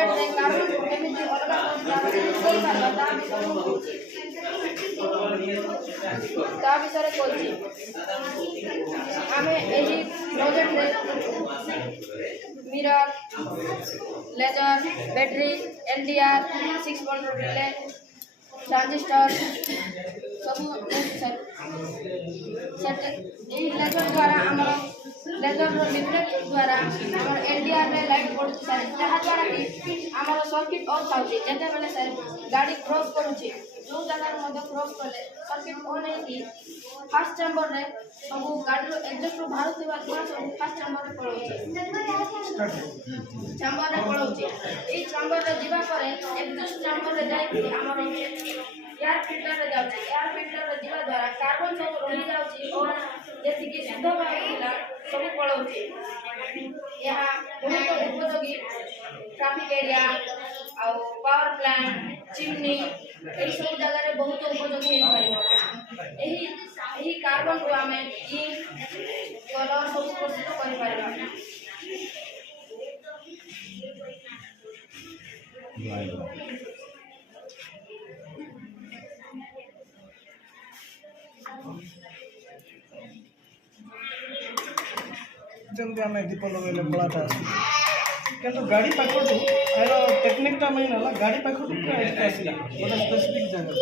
ପ୍ରୋଜେକ୍ଟରେ carbon କେମିତି ଅଲଗା କରିପାରିବା ତା ବିଷୟରେ କହୁଛି। ଆମେ ଏହି ପ୍ରୋଜେକ୍ଟରେ mirror, laser, battery, LDR, 6 volt relay, transistor सब यही लेजर द्वारा आम लेजर रिफ्लेक्ट द्वारा आम LDR रे लाइट पड़ू सर जहाँ द्वारा कि आम सर्किट ऑन था जिते बेले सर गाड़ी क्रॉस करुचे जो जगह क्रॉस कले सर्किट ऑन है फास्ट चैम्बर रे सब गाड़ी एग्जॉस्ट बाहर थी सब फास्ट चैम्बर रे पड़ोचे चैम्बर रे पड़ोचे ये चैम्बर रे जीवा पर एग्जॉस्ट चैम्बर रे जाई हमर एयर फिल्टर रे जाउची एयर फिल्टर रे जीवा द्वारा कार्बन सब रही जाउची और जैसे कि शुद्ध वायु सब पड़ोचे यहाँ बहुत उपयोगी ट्रैफिक एरिया और पावर प्लांट चिमनी यही सब जगह रे बहुत उपयोगी है यही कार्बन को हमें ई कलर सब प्रस्तुत कर पारिबा। जल्दी आम दीप लगे कलाटा किंतु गाड़ी पाखु यार टेक्निकटा मेन है गाड़ी पाखु आसला गोटे स्पेसिफिक जगह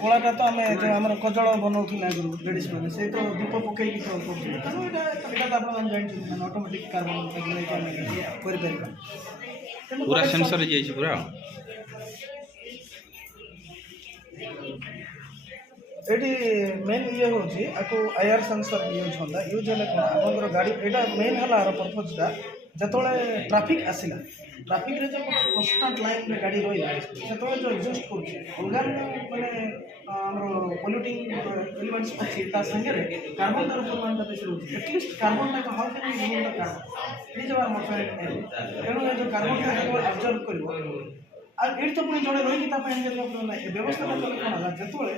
कलाटा तो आम जो आम कजल बनाऊला आगु लेडीज मैंने से तो दीप पकई जान ऑटोमेटिक कार्बन पूरा सेंसर पूरा ये मेन ये हूँ आपको IR सेंसर यूज होता यूज है कौन आप गाड़ी यहाँ मेन है आर पर्पजटा जो ट्राफिक आसला ट्राफिक रे जो कन्स्टाट लाइन में गाड़ी रही से जो एग्जस्ट कर मैंने पोल्यूटिंग एलिमेंट्स अच्छी सागे कार्बन तार परिमाण बेस रोचे at least carbon how can you remove the carbon it is our मोटोरेट तेणु जो कार्बन एब्जर्व कर तो पुणी जड़े रही व्यवस्था कौन जो